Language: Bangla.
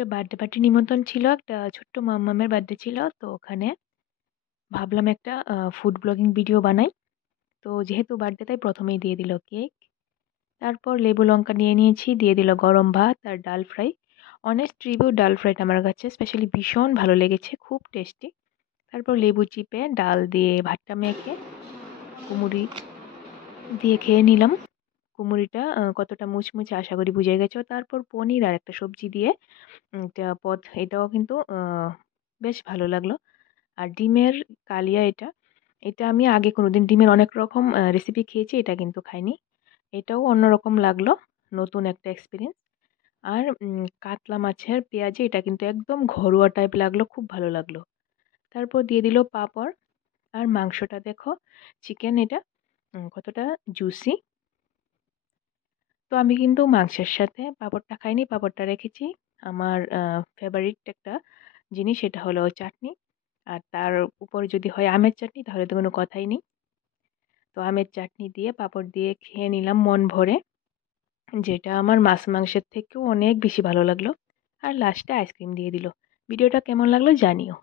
একটা বার্থডে পার্টির নিমন্ত্রণ ছিল। একটা ছোট্ট মাম্মামের বার্থডে ছিল। তো ওখানে ভাবলাম একটা ফুড ব্লগিং ভিডিও বানাই। তো যেহেতু বার্থডে তাই ১ম এই দিয়ে দিল কেক। তারপর লেবু লঙ্কা নিয়ে নিয়েছি, দিয়ে দিল গরম ভাত আর ডাল ফ্রাই। অনেস্ট রিভিউ, ডাল ফ্রাইটা আমার কাছে স্পেশালি ভীষণ ভালো লেগেছে, খুব টেস্টি। তারপর লেবু চিপে ডাল দিয়ে ভাতটা মেখে কুমুরি দিয়ে খেয়ে নিলাম। কুমুরিটা কতটা মুচমুচে আশা করি বুঝে গেছো। তারপর পনির আর একটা সবজি দিয়ে একটা পদ, এটাও কিন্তু বেশ ভালো লাগলো। আর ডিমের কালিয়া এটা, এটা আমি আগে কোনোদিন ডিমের অনেক রকম রেসিপি খেয়েছি, এটা কিন্তু খাইনি। এটাও অন্যরকম লাগলো, নতুন একটা এক্সপিরিয়েন্স। আর কাতলা মাছের পেঁয়াজি, এটা কিন্তু একদম ঘরোয়া টাইপ লাগলো, খুব ভালো লাগলো। তারপর দিয়ে দিল পাঁপড়। আর মাংসটা দেখো, চিকেন এটা কতটা জুসি। তো আমি কিন্তু মাংসের সাথে পাঁপড়টা খাইনি, পাঁপড়টা রেখেছি আমার ফেভারিট একটা জিনিস, সেটা হলো চাটনি। আর তার উপরে যদি হয় আমের চাটনি, তাহলে তো কোনো কথাই নেই। তো আমের চাটনি দিয়ে পাঁপড় দিয়ে খেয়ে নিলাম মন ভরে, যেটা আমার মাছ মাংসের থেকেও অনেক বেশি ভালো লাগলো। আর লাস্টে আইসক্রিম দিয়ে দিল। ভিডিওটা কেমন লাগলো জানিও।